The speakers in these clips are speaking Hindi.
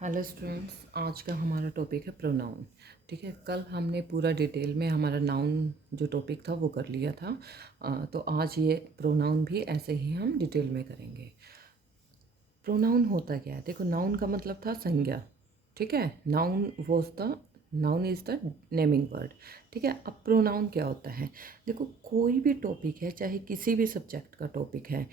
हेलो स्टूडेंट्स, आज का हमारा टॉपिक है प्रोनाउन। ठीक है, कल हमने पूरा डिटेल में हमारा नाउन जो टॉपिक था वो कर लिया था। तो आज ये प्रोनाउन भी ऐसे ही हम डिटेल में करेंगे। प्रोनाउन होता क्या है? देखो, नाउन का मतलब था संज्ञा। ठीक है, noun is the naming word. ठीक है, अब प्रोनाउन क्या होता है? देखो, कोई भी टॉपिक है, चाहे किसी भी सब्जेक्ट का टॉपिक है,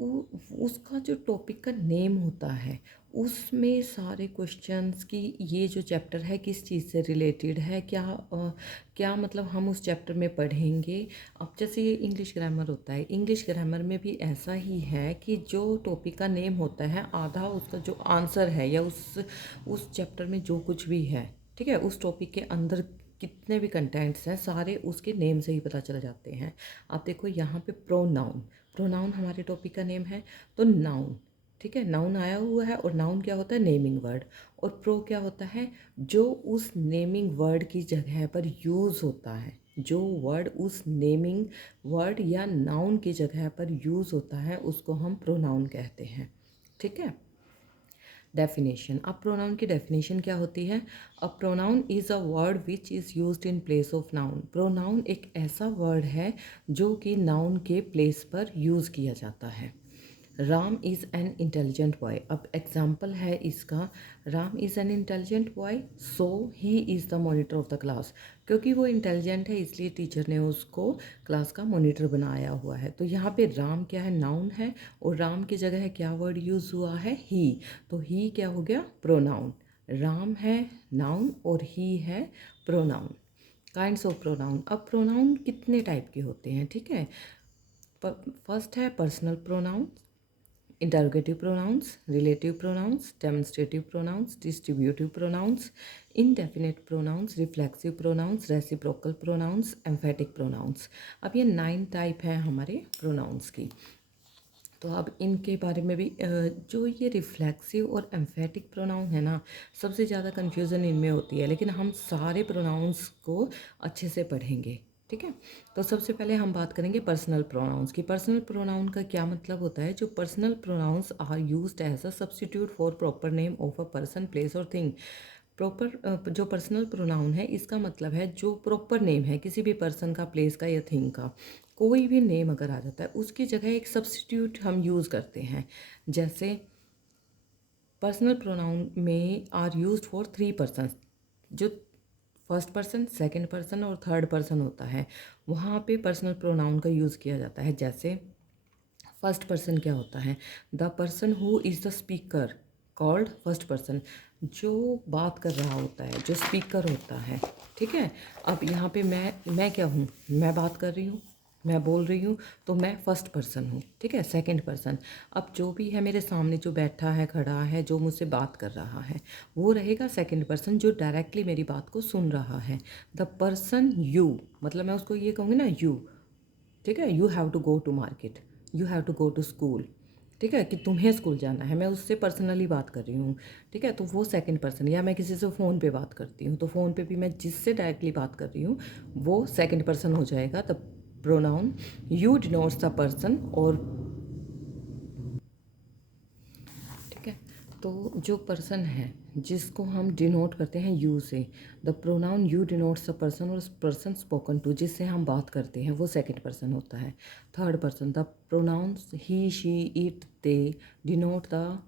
उसका जो टॉपिक का नेम होता है उसमें सारे क्वेश्चंस की ये जो चैप्टर है किस चीज़ से रिलेटेड है, क्या मतलब हम उस चैप्टर में पढ़ेंगे। अब जैसे ये इंग्लिश ग्रामर होता है, इंग्लिश ग्रामर में भी ऐसा ही है कि जो टॉपिक का नेम होता है आधा उसका जो आंसर है या उस चैप्टर में जो कुछ भी है, ठीक है, उस टॉपिक के अंदर कितने भी कंटेंट्स हैं सारे उसके नेम से ही पता चल जाते हैं। आप देखो यहाँ पे प्रोनाउन, प्रोनाउन हमारे टॉपिक का नेम है। तो नाउन, ठीक है, नाउन आया हुआ है और नाउन क्या होता है? Naming word. और प्रो क्या होता है? जो उस नेमिंग वर्ड की जगह पर यूज़ होता है, जो वर्ड उस नेमिंग वर्ड या नाउन की जगह पर यूज़ होता है उसको हम प्रोनाउन कहते हैं। ठीक है। डेफिनेशन, अब प्रोनाउन की डेफिनेशन क्या होती है? A pronoun is a word which is used in place of noun. Pronoun एक ऐसा वर्ड है जो कि नाउन के प्लेस पर यूज़ किया जाता है। Ram is an intelligent boy, अब एग्जाम्पल है इसका। Ram is an intelligent boy so he is the monitor of the class. क्योंकि वो इंटेलिजेंट है इसलिए टीचर ने उसको क्लास का मॉनिटर बनाया हुआ है। तो यहाँ पे राम क्या है? नाउन है। और राम की जगह क्या वर्ड यूज़ हुआ है? ही। तो ही क्या हो गया? प्रोनाउन। राम है नाउन और ही है प्रोनाउन। काइंड्स ऑफ प्रोनाउन, अब प्रोनाउन कितने टाइप के होते हैं? ठीक है, फर्स्ट है personal pronoun, interrogative pronouns, relative pronouns, demonstrative pronouns, distributive pronouns, indefinite pronouns, reflexive pronouns, reciprocal pronouns, emphatic pronouns। अब ये 9 टाइप हैं हमारे प्रोनाउंस की। तो अब इनके बारे में भी जो ये रिफ्लेक्सिव और एम्फेटिक प्रोनाउन है ना, सबसे ज़्यादा कन्फ्यूज़न इनमें होती है, लेकिन हम सारे प्रोनाउंस को अच्छे से पढ़ेंगे। ठीक है, तो सबसे पहले हम बात करेंगे पर्सनल प्रोनाउंस की। पर्सनल प्रोनाउन का क्या मतलब होता है? जो personal pronouns are used as a substitute for proper name of a person, place और थिंग। प्रॉपर जो पर्सनल प्रोनाउन है इसका मतलब है जो प्रॉपर नेम है किसी भी पर्सन का, प्लेस का या थिंग का, कोई भी नेम अगर आ जाता है उसकी जगह एक सब्स्टिट्यूट हम यूज़ करते हैं। जैसे पर्सनल प्रोनाउन में आर यूज्ड फॉर 3 पर्सन, जो फर्स्ट पर्सन, सेकंड पर्सन और थर्ड पर्सन होता है वहाँ पे पर्सनल प्रोनाउन का यूज़ किया जाता है। जैसे फर्स्ट पर्सन क्या होता है? The person who is the speaker called first person, जो बात कर रहा होता है, जो स्पीकर होता है। ठीक है, अब यहाँ पे मैं क्या हूँ? मैं बात कर रही हूँ, मैं बोल रही हूँ, तो मैं फर्स्ट पर्सन हूँ। ठीक है, सेकंड पर्सन। अब जो भी है मेरे सामने, जो बैठा है, खड़ा है, जो मुझसे बात कर रहा है, वो रहेगा सेकंड पर्सन, जो डायरेक्टली मेरी बात को सुन रहा है। द पर्सन यू, मतलब मैं उसको ये कहूँगी ना, यू। ठीक है, you have to go to market, you have to go to school. ठीक है, कि तुम्हें स्कूल जाना है, मैं उससे पर्सनली बात कर रही हूँ। ठीक है, तो वो सेकंड पर्सन। या मैं किसी से फ़ोन पे बात करती हूँ तो फ़ोन पे भी मैं जिससे डायरेक्टली बात कर रही हूँ वो सेकंड पर्सन हो जाएगा। The pronoun you denotes the person. और ठीक है, तो जो पर्सन है जिसको हम डिनोट करते हैं यू से, the pronoun you denotes the person, और पर्सन स्पोकन टू जिससे हम बात करते हैं वो सेकंड पर्सन होता है। Third person, the pronounce he she it they denote the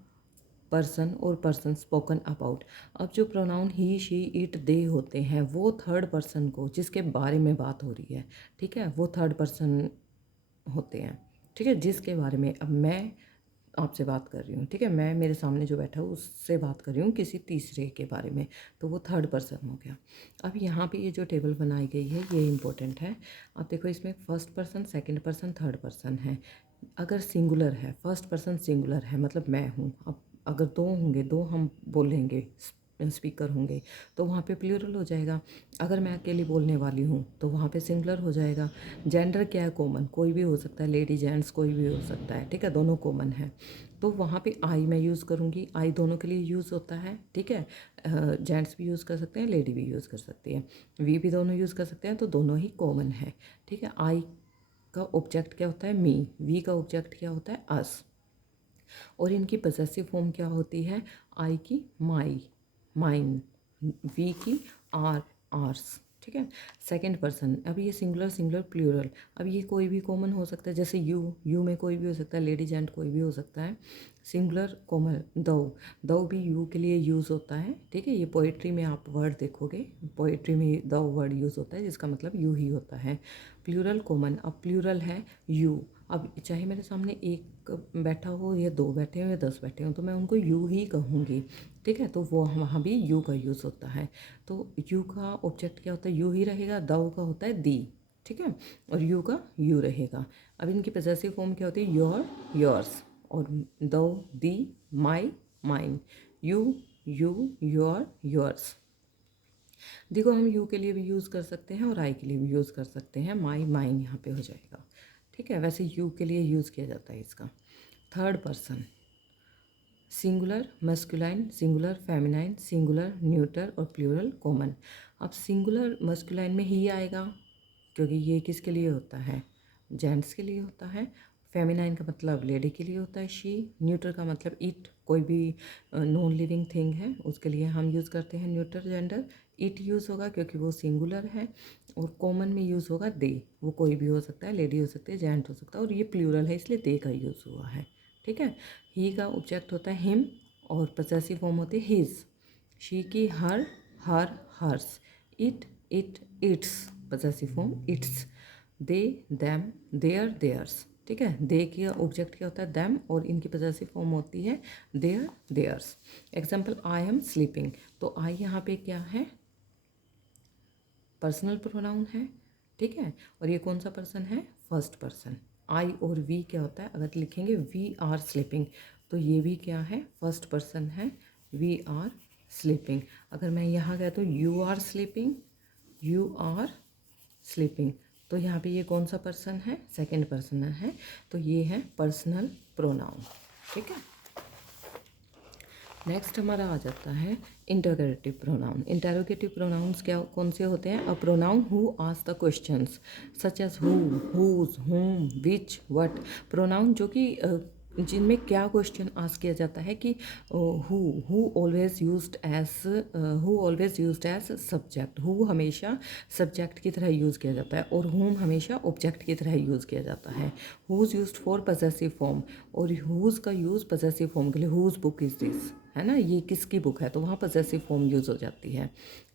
person और पर्सन स्पोकन अबाउट। अब जो pronoun he she it they होते हैं वो थर्ड पर्सन को, जिसके बारे में बात हो रही है, ठीक है, वो थर्ड पर्सन होते हैं। ठीक है, जिसके बारे में अब मैं आपसे बात कर रही हूँ, ठीक है, मैं मेरे सामने जो बैठा हूँ उससे बात कर रही हूँ किसी तीसरे के बारे में, तो वो थर्ड पर्सन हो गया। अब यहाँ पे ये जो टेबल बनाई गई है ये इंपॉर्टेंट है। अब देखो, इसमें first person, second person, third person है। अगर सिंगुलर है, फर्स्ट पर्सन सिंगुलर है, मतलब मैं हूँ। अब अगर दो होंगे, दो हम बोलेंगे, स्पीकर होंगे, तो वहाँ पे प्लूरल हो जाएगा। अगर मैं अकेली बोलने वाली हूँ तो वहाँ पे सिंगुलर हो जाएगा। जेंडर क्या है? कॉमन, कोई भी हो सकता है, लेडी जेंट्स कोई भी हो सकता है। ठीक है, दोनों कॉमन है, तो वहाँ पे आई मैं यूज़ करूँगी। आई दोनों के लिए यूज़ होता है। ठीक है, जेंट्स भी यूज़ कर सकते हैं, लेडी भी यूज़ कर सकती है, वी भी दोनों यूज़ कर सकते हैं, तो दोनों ही कॉमन है। ठीक है, आई का ऑब्जेक्ट क्या होता है? मी। वी का ऑब्जेक्ट क्या होता है? अस। और इनकी पजेसिव फॉर्म क्या होती है, आई की माई, माइन, वी की आर, आर्स, ठीक है। सेकंड पर्सन, अब ये सिंगुलर सिंगुलर प्लूरल, अब ये कोई भी कॉमन हो सकता है, जैसे यू में कोई भी हो सकता है, लेडीज एंड कोई भी हो सकता है। सिंगुलर कॉमन दो भी यू के लिए यूज़ होता है, ठीक है। ये पोइट्री में आप वर्ड देखोगे, पोइट्री में द वर्ड यूज़ होता है जिसका मतलब यू ही होता है। प्लूरल कॉमन, अब प्लूरल है यू, अब चाहे मेरे सामने एक बैठा हो या दो बैठे हो या 10 बैठे हो तो मैं उनको यू ही कहूँगी, ठीक है। तो वो वहाँ भी यू का यूज़ होता है। तो यू का ऑब्जेक्ट क्या होता है, यू ही रहेगा। दो का होता है दी, ठीक है, और यू का यू रहेगा। अब इनकी पजेसिव फॉर्म क्या होती है, योर, योर्स, और दो, दी, माई, माइन, यू, योर, योर्स। देखो हम यू के लिए भी यूज़ कर सकते हैं और आई के लिए भी यूज़ कर सकते हैं, माई, माइन यहाँ पे हो जाएगा, ठीक है। वैसे यू के लिए यूज़ किया जाता है इसका। Third person, singular masculine, singular feminine, singular neuter और प्लूरल कॉमन। अब सिंगुलर मस्कुलाइन में ही आएगा क्योंकि ये किसके लिए होता है, जेंट्स के लिए होता है। फेमिनाइन का मतलब लेडी के लिए होता है, शी। न्यूटर का मतलब इट, कोई भी नॉन लिविंग थिंग है उसके लिए हम यूज़ करते हैं न्यूटर जेंडर। इट यूज़ होगा क्योंकि वो सिंगुलर है, और कॉमन में यूज़ होगा दे, वो कोई भी हो सकता है, लेडी हो सकती है, जेंट हो सकता है, और ये प्लूरल है इसलिए दे का यूज़ हुआ है, ठीक है। ही का ऑब्जेक्ट होता है हिम और पजेसिव फॉर्म होती है हिज। शी की her, hers. It, its, possessive form its. They, them, their, theirs, ठीक है। दे की ऑब्जेक्ट क्या होता है, देम, और इनकी पजेसिव फॉर्म होती है their, theirs. Example, I am sleeping, तो आई यहाँ पे क्या है, पर्सनल प्रोनाउन है, ठीक है। और ये कौन सा पर्सन है, फर्स्ट पर्सन। आई और वी क्या होता है, अगर लिखेंगे वी आर स्लीपिंग तो ये भी क्या है, फर्स्ट पर्सन है, वी आर स्लीपिंग। अगर मैं यहाँ गया तो you are sleeping, you are sleeping, तो यहाँ पे ये कौन सा पर्सन है, सेकंड पर्सन है, तो ये है पर्सनल प्रोनाउन, ठीक है। नेक्स्ट हमारा आ जाता है इंटरोगेटिव प्रोनाउन। इंटरोगेटिव प्रोनाउंस क्या कौन से होते हैं, a pronoun who ask the questions such as who, whose, whom, which, what. Pronoun जो कि जिनमें क्या क्वेश्चन आस्क किया जाता है कि who always used as, who always used as subject, who हमेशा सब्जेक्ट की तरह यूज़ किया जाता है, और हुम हमेशा ऑब्जेक्ट की तरह यूज़ किया जाता है। Whose used for possessive form, और हुज का यूज़ पजेसिव फॉर्म के लिए, हुज बुक इज़ दिस, है ना, ये किसकी बुक है, तो वहाँ पजेसिव फॉर्म यूज़ हो जाती है,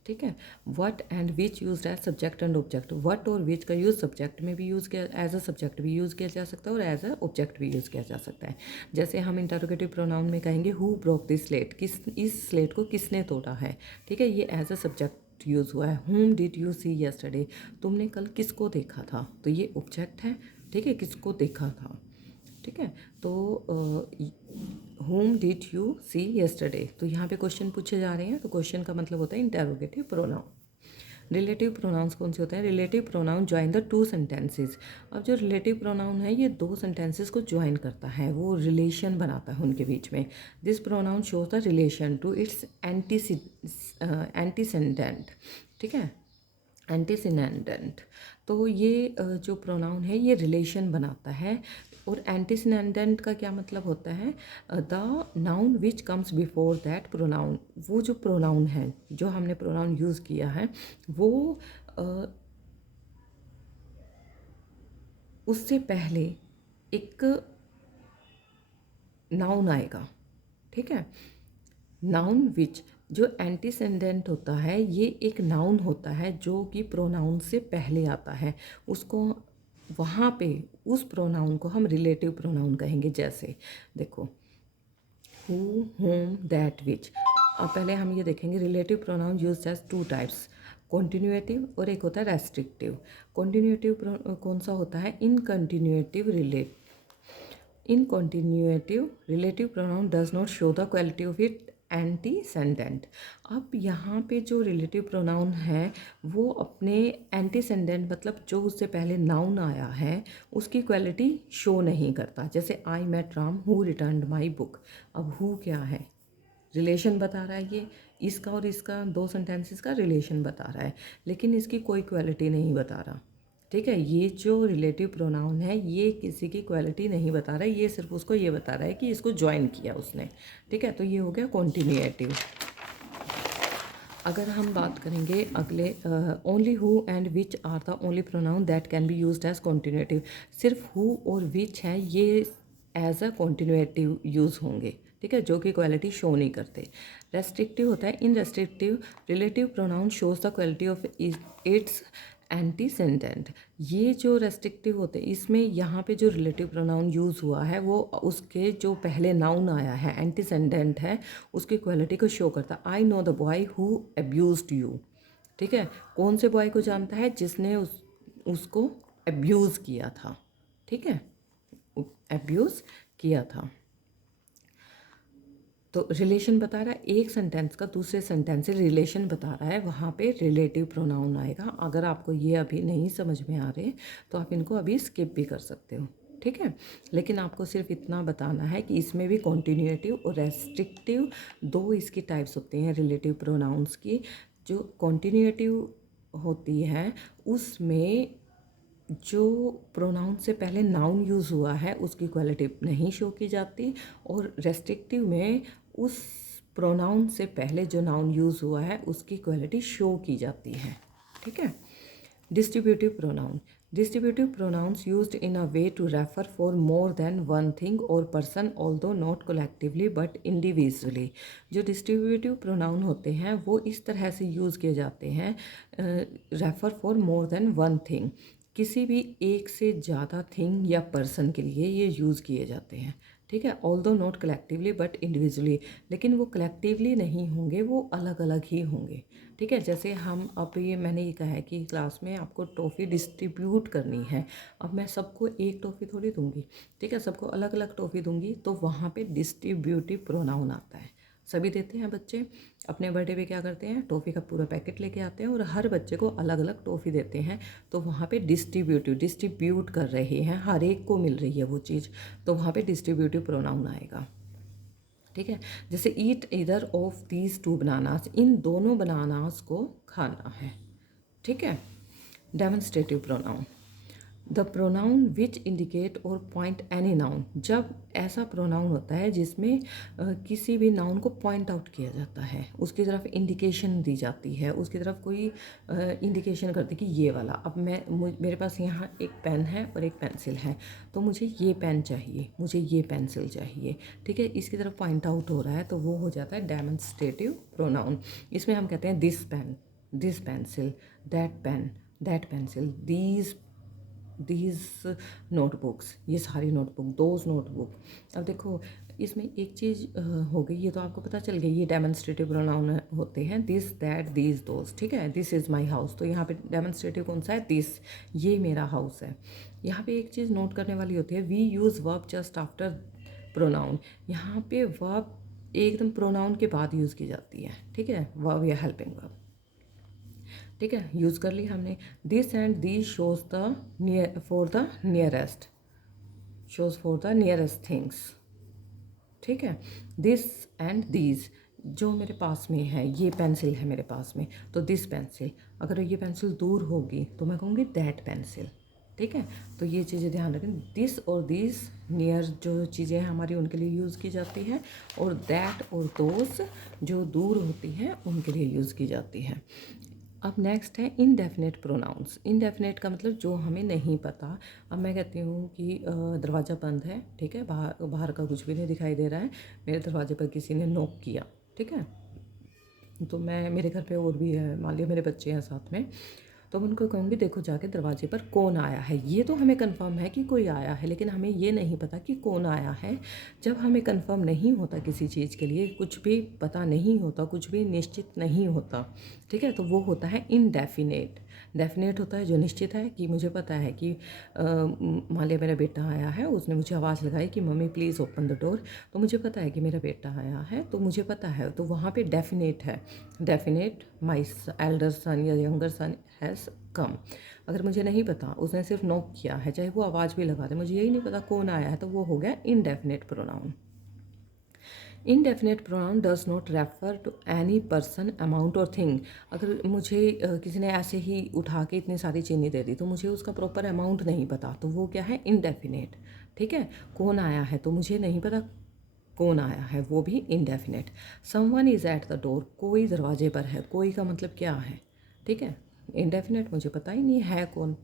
ठीक है। What and which used as subject and object. What और विच का यूज़ सब्जेक्ट में भी यूज़ किया, एज अ सब्जेक्ट भी यूज़ किया जा सकता है और एज अ ऑब्जेक्ट भी यूज़ किया जा सकता है। जैसे हम इंटरोगेटिव प्रोनाउन में कहेंगे हु ब्रोक दिस स्लेट, किस, इस स्लेट को किसने तोड़ा है, ठीक है, ये एज अ सब्जेक्ट यूज़ हुआ है। हुम डिड यू सी यस्टरडे, तुमने कल किसको देखा था, तो ये ऑब्जेक्ट है, ठीक है, किसको देखा था, ठीक है। तो whom did you see yesterday, तो यहाँ पे क्वेश्चन पूछे जा रहे हैं, तो क्वेश्चन का मतलब होता है इंटरोगेटिव प्रोनाउन। रिलेटिव प्रोनाउंस कौन से होते हैं, relative pronoun join the two sentences. अब जो रिलेटिव प्रोनाउन है ये दो सेंटेंसेस को ज्वाइन करता है, वो रिलेशन बनाता है उनके बीच में। This pronoun shows the relation to its antecedent, ठीक है, एंटीसिनेंडेंट। तो ये जो प्रोनाउन है ये रिलेशन बनाता है। और एंटीसिनेंडेंट का क्या मतलब होता है, the noun which comes before that pronoun, वो जो प्रोनाउन है, जो हमने प्रोनाउन यूज़ किया है वो उससे पहले एक नाउन आएगा, ठीक है। नाउन विच, जो एंटीसेंडेंट होता है ये एक नाउन होता है जो कि प्रोनाउन से पहले आता है, उसको वहाँ पे उस प्रोनाउन को हम रिलेटिव प्रोनाउन कहेंगे। जैसे देखो हु, होम, दैट, विच। अब पहले हम ये देखेंगे relative pronoun use as two types, continuative और एक होता है रेस्ट्रिक्टिव। कॉन्टिन्यूएटिव कौन सा होता है, incontinuative relate, incontinuative relative pronoun does not show the quality of it antecedent. अब यहाँ पे जो रिलेटिव प्रोनाउन है वो अपने एंटीसेंडेंट मतलब जो उससे पहले नाउन आया है उसकी क्वालिटी शो नहीं करता। जैसे I met Ram who returned my book, अब हु क्या है, रिलेशन बता रहा है, ये इसका और इसका दो सेंटेंसेस का रिलेशन बता रहा है, लेकिन इसकी कोई क्वालिटी नहीं बता रहा, ठीक है, ये जो रिलेटिव प्रोनाउन है ये किसी की क्वालिटी नहीं बता रहा है, ये सिर्फ उसको ये बता रहा है कि इसको ज्वाइन किया उसने। ठीक है, तो ये हो गया कॉन्टिन्यूएटिव। अगर हम बात करेंगे अगले, only who and which are the only pronoun that can be used as continuative. सिर्फ हु और विच है ये एज अ कॉन्टिन्यूएटिव यूज़ होंगे। ठीक है, जो कि क्वालिटी शो नहीं करते। रेस्ट्रिक्टिव होता है in restrictive relative pronoun shows the quality of its antecedent. ये जो रेस्ट्रिक्टिव होते हैं इसमें यहाँ पे जो रिलेटिव प्रोनाउन यूज़ हुआ है वो उसके जो पहले नाउन आया है एंटीसेंडेंट है उसकी क्वालिटी को शो करता है। I know the boy who abused you. ठीक है, कौन से बॉय को जानता है? जिसने उसको अब्यूज़ किया था। ठीक है, अब्यूज़ किया था। तो रिलेशन बता रहा है, एक सेंटेंस का दूसरे सेंटेंस से रिलेशन बता रहा है, वहाँ पे रिलेटिव प्रोनाउन आएगा। अगर आपको ये अभी नहीं समझ में आ रहे तो आप इनको अभी स्किप भी कर सकते हो। ठीक है, लेकिन आपको सिर्फ इतना बताना है कि इसमें भी कॉन्टिन्यूएटिव और रेस्ट्रिक्टिव दो इसकी टाइप्स होती हैं रिलेटिव प्रोनाउंस की। जो कॉन्टिन्यूएटिव होती है उसमें जो प्रोनाउन से पहले नाउन यूज़ हुआ है उसकी क्वालिटी नहीं शो की जाती, और रेस्ट्रिक्टिव में उस प्रोनाउन से पहले जो नाउन यूज़ हुआ है उसकी क्वालिटी शो की जाती है। ठीक है, distributive pronoun. Distributive pronouns used in a way to refer for more than one thing और person although not collectively but individually. जो डिस्ट्रीब्यूटिव प्रोनाउन होते हैं वो इस तरह से यूज़ किए जाते हैं, refer for more than one thing, किसी भी एक से ज़्यादा थिंग या पर्सन के लिए ये यूज़ किए जाते हैं। ठीक है, although not collectively but individually, लेकिन वो कलेक्टिवली नहीं होंगे, वो अलग अलग ही होंगे। ठीक है, जैसे हम अब ये मैंने ये कहा है कि क्लास में आपको टॉफ़ी डिस्ट्रीब्यूट करनी है। अब मैं सबको एक टॉफ़ी थोड़ी दूंगी, ठीक है, सबको अलग अलग टॉफ़ी दूंगी, तो वहाँ पे डिस्ट्रीब्यूटिव प्रोनाउन आता है। सभी देते हैं बच्चे अपने बर्थडे पे क्या करते हैं, टॉफ़ी का पूरा पैकेट लेके आते हैं और हर बच्चे को अलग अलग टॉफ़ी देते हैं। तो वहाँ पे डिस्ट्रीब्यूट कर रहे हैं, हर एक को मिल रही है वो चीज़, तो वहाँ पे डिस्ट्रीब्यूटिव प्रोनाउन आएगा। ठीक है, जैसे eat either of these two bananas, इन दोनों बनानास को खाना है। ठीक है, demonstrative pronoun. The pronoun which indicate और पॉइंट एनी नाउन। जब ऐसा प्रोनाउन होता है जिसमें किसी भी नाउन को पॉइंट आउट किया जाता है, उसकी तरफ इंडिकेशन दी जाती है, उसकी तरफ कोई इंडिकेशन करती है कि ये वाला, अब मेरे पास यहाँ एक पेन है और एक पेंसिल है, तो मुझे ये पेन चाहिए, मुझे ये पेंसिल चाहिए। ठीक है, इसकी तरफ पॉइंट आउट हो रहा है तो वो हो जाता है डेमोन्स्ट्रेटिव प्रोनाउन। इसमें हम कहते हैं this pen, this pencil, that pen, that pencil, these notebooks, ये सारी नोटबुक, दोज नोटबुक। अब देखो इसमें एक चीज़ हो गई, ये तो आपको पता चल गई, ये डेमोन्स्ट्रेटिव प्रोनाउन होते हैं, दिस दैट दीज दोज। ठीक है, दिस इज़ माई हाउस, तो यहाँ पे डेमोन्स्ट्रेटिव कौन सा है, दिस, ये मेरा हाउस है। यहाँ पे एक चीज़ नोट करने वाली होती है, we use verb just after pronoun. यहाँ पे वर्ब एकदम प्रोनाउन के बाद यूज़ की जाती है। ठीक है, वर्ब या हेल्पिंग वर्ब। ठीक है, यूज़ कर ली हमने। This and these shows the near for the nearest, shows for the nearest things. ठीक है, दिस एंड दीज जो मेरे पास में है, ये पेंसिल है मेरे पास में, तो दिस पेंसिल, अगर ये पेंसिल दूर होगी तो मैं कहूँगी दैट पेंसिल। ठीक है, तो ये चीज़ें ध्यान रखें, दिस और दिस नियर जो चीज़ें हैं हमारी उनके लिए यूज़ की जाती है, और दैट और दोस जो दूर होती हैं उनके लिए यूज़ की जाती है। अब नेक्स्ट है इनडेफिनेट प्रोनाउंस। इनडेफिनेट का मतलब जो हमें नहीं पता। अब मैं कहती हूँ कि दरवाज़ा बंद है, ठीक है, बाहर बाहर का कुछ भी नहीं दिखाई दे रहा है, मेरे दरवाजे पर किसी ने नॉक किया। ठीक है, तो मैं, मेरे घर पे और भी है, मान लिया मेरे बच्चे हैं साथ में, तो मैं उनको कहूँगी देखो जाके दरवाजे पर कौन आया है। ये तो हमें कंफर्म है कि कोई आया है, लेकिन हमें ये नहीं पता कि कौन आया है। जब हमें कंफर्म नहीं होता किसी चीज़ के लिए, कुछ भी पता नहीं होता, कुछ भी निश्चित नहीं होता, ठीक है, तो वो होता है इनडेफिनेट। डेफिनेट होता है जो निश्चित है, कि मुझे पता है कि मान लिया मेरा बेटा आया है, उसने मुझे आवाज़ लगाई कि mummy please open the door, तो मुझे पता है कि मेरा बेटा आया है, तो मुझे पता है, तो वहाँ पे डेफिनेट है। डेफिनेट माई एल्डर सन या यंगर सन हैज़ कम। अगर मुझे नहीं पता, उसने सिर्फ नॉक किया है, चाहे वो आवाज़ भी लगा दे, मुझे यही नहीं पता कौन आया है, तो वो हो गया indefinite pronoun. Indefinite pronoun does not refer to any person, amount और थिंग। अगर मुझे किसी ने ऐसे ही उठा के इतनी सारी चीनी दे दी तो मुझे उसका प्रॉपर अमाउंट नहीं पता, तो वो क्या है, इनडेफिनेट। ठीक है, कौन आया है तो मुझे नहीं पता कौन आया है, वो भी indefinite. Someone is at the door, कोई दरवाजे पर है, कोई का मतलब क्या है, ठीक है, इनडेफिनेट, मुझे पता ही नहीं है कौन।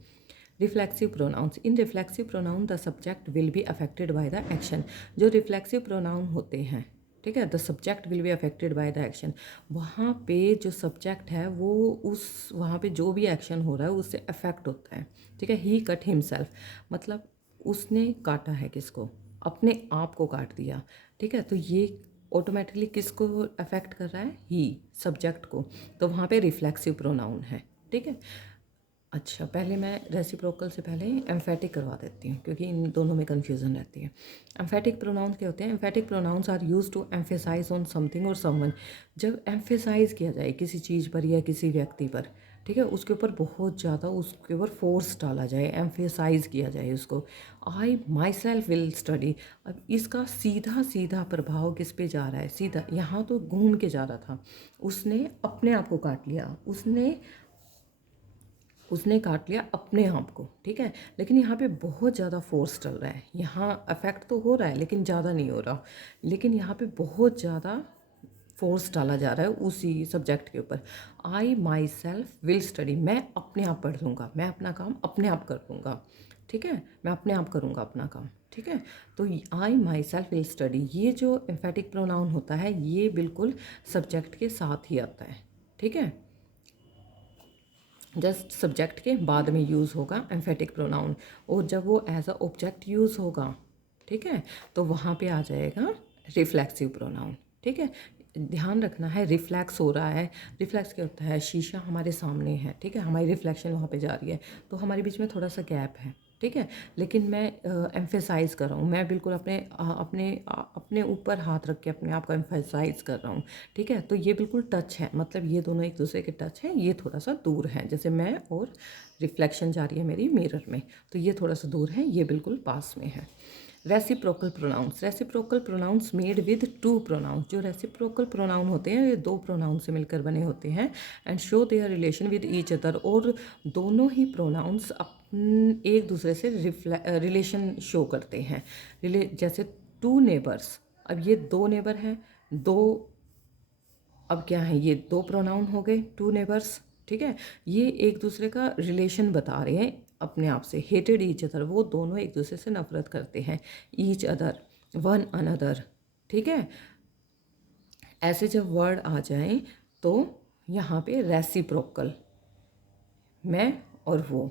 Reflexive pronouns, in reflexive pronoun the subject will be affected by the action. जो रिफ्लेक्सिव प्रोनाउन होते हैं, ठीक है, the subject will be affected by the action, वहाँ पे जो सब्जेक्ट है वो उस वहाँ पे जो भी एक्शन हो रहा है उससे अफेक्ट होता है। ठीक है, ही कट हिमसेल्फ, मतलब उसने काटा है किसको, अपने आप को काट दिया। ठीक है, तो ये ऑटोमेटिकली किसको अफेक्ट कर रहा है, ही, सब्जेक्ट को, तो वहाँ पे रिफ्लेक्सिव प्रोनाउन है। ठीक है, अच्छा, पहले मैं रेसिप्रोकल से पहले एम्फेटिक करवा देती हूँ क्योंकि इन दोनों में कन्फ्यूज़न रहती है। एम्फेटिक प्रोनाउंस क्या होते हैं, emphatic pronouns are use to emphasize on something और समवन। जब एम्फेसाइज किया जाए किसी चीज़ पर या किसी व्यक्ति पर, ठीक है, उसके ऊपर बहुत ज़्यादा उसके ऊपर फोर्स डाला जाए, एम्फेसाइज किया जाए उसको। आई माई सेल्फ विल स्टडी, अब इसका सीधा सीधा प्रभाव किस पे जा रहा है, सीधा यहाँ तो घूम के जा रहा था, उसने अपने आप को काट लिया, उसने काट लिया अपने आप को। ठीक है, लेकिन यहाँ पे बहुत ज़्यादा फोर्स चल रहा है, यहाँ अफेक्ट तो हो रहा है लेकिन ज़्यादा नहीं हो रहा, लेकिन यहाँ पे बहुत ज़्यादा फोर्स डाला जा रहा है उसी सब्जेक्ट के ऊपर। आई माई सेल्फ विल स्टडी, मैं अपने आप पढ़ लूँगा, मैं अपना काम अपने आप कर लूँगा। ठीक है, मैं अपने आप करूँगा अपना काम। ठीक है, तो आई माई सेल्फ विल स्टडी, ये जो एम्फेटिक प्रोनाउन होता है ये बिल्कुल सब्जेक्ट के साथ ही आता है। ठीक है, जस्ट सब्जेक्ट के बाद में यूज़ होगा एम्फेटिक प्रोनाउन, और जब वो एज अ ऑब्जेक्ट यूज़ होगा, ठीक है, तो वहाँ पे आ जाएगा रिफ्लेक्सिव प्रोनाउन। ठीक है, ध्यान रखना है, रिफ्लेक्स हो रहा है, रिफ्लेक्स क्या होता है, शीशा हमारे सामने है, ठीक है, हमारी रिफ्लेक्शन वहाँ पे जा रही है, तो हमारे बीच में थोड़ा सा गैप है। ठीक है, लेकिन मैं एम्फेसाइज कर रहा हूँ, मैं बिल्कुल अपने ऊपर हाथ रख के अपने आप को एम्फेसाइज कर रहा हूँ। ठीक है, तो ये बिल्कुल टच है, मतलब ये दोनों एक दूसरे के टच हैं, ये थोड़ा सा दूर है, जैसे मैं और रिफ्लेक्शन जा रही है मेरी मिरर में, तो ये थोड़ा सा दूर है, ये बिल्कुल पास में है। Reciprocal pronouns, reciprocal pronouns made with two pronouns, जो रेसिप्रोकल प्रोनाउन होते हैं ये दो प्रोनाउन से मिलकर बने होते हैं, and show their relation with each other, और दोनों ही प्रोनाउंस एक दूसरे से रिलेशन शो करते हैं। जैसे टू नेबर्स, अब ये दो नेबर हैं, दो, अब क्या है, ये दो प्रोनाउन हो गए, टू नेबर्स। ठीक है, ये एक दूसरे का रिलेशन बता रहे हैं अपने आप से। हेटेड ईच अदर, वो दोनों एक दूसरे से नफरत करते हैं। Each other, one another. ठीक है, ऐसे जब वर्ड आ जाएं तो यहाँ पे रेसिप्रोकल, मैं और वो,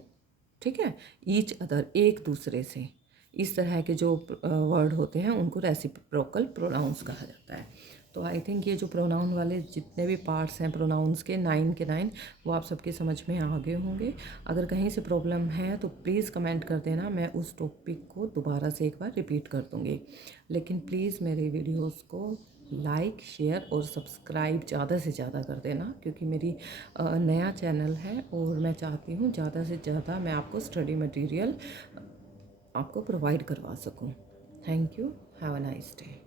ठीक है, ईच अदर, एक दूसरे से, इस तरह के जो वर्ड होते हैं उनको रेसिप्रोकल प्रोनाउंस कहा जाता है। तो आई थिंक ये जो प्रोनाउन वाले जितने भी पार्ट्स हैं प्रोनाउंस के 9 के 9, वो आप सबके समझ में आ गए होंगे। अगर कहीं से प्रॉब्लम है तो प्लीज़ कमेंट कर देना, मैं उस टॉपिक को दोबारा से एक बार रिपीट कर दूँगी। लेकिन प्लीज़ मेरे वीडियोज़ को लाइक, शेयर और सब्सक्राइब ज़्यादा से ज़्यादा कर देना, क्योंकि मेरी नया चैनल है और मैं चाहती हूँ ज़्यादा से ज़्यादा मैं आपको स्टडी मटेरियल आपको प्रोवाइड करवा सकूँ। Thank you, have a nice day.